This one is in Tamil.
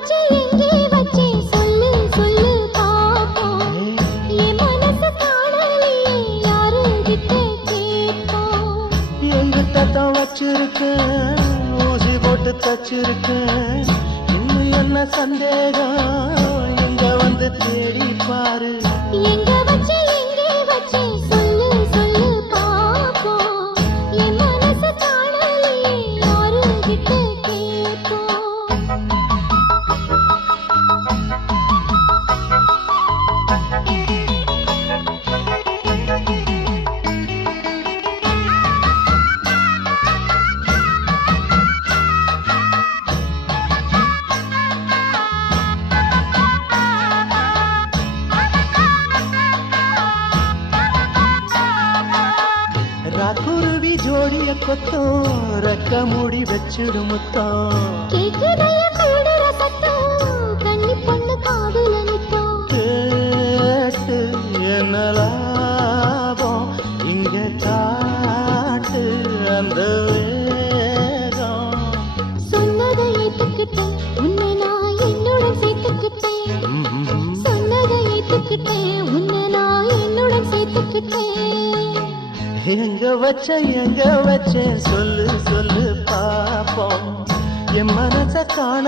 வச்சே எங்கே வச்சே சொல்லு சொல்லு பாப்போம் என் மனசு காணலையே யாரு கிட்ட கேட்போம் எங்கிட்ட தான் வச்சிருக்கேன் ஊசி போட்டு தச்சிருக்கேன் இன்னும் என்ன சந்தேகம் எங்க வந்து தேடி பாரு எங்க வச்சே எங்கே வச்சே சொல்லு சொல்லு பாப்போம் என் மனசு காணலையே யாரு கிட்ட கேட்போம் ராக்குருவி ஜோடிய கொத்தம் ரெக்க மூடி வச்சிடும் முத்தம் கேக்குதைய கூடுற சத்தம் கன்னி பொண்ணு காதுல நித்தம் கேட்டு என்ன லாபம் இங்க காட்டு அந்த வேகம் சொன்னதை ஏத்துக்கிட்டேன் உன்னை நான் என்னுடன் சேர்த்துக்கிட்டேன் சொன்னதை ஏத்துக்கிட்டேன் உன்னை நான் என்னுடன் சேர்த்துக்கிட்டேன் எங்க வச்சேன் சொல்லு சொல்லு பாப்போம் என் மனச காண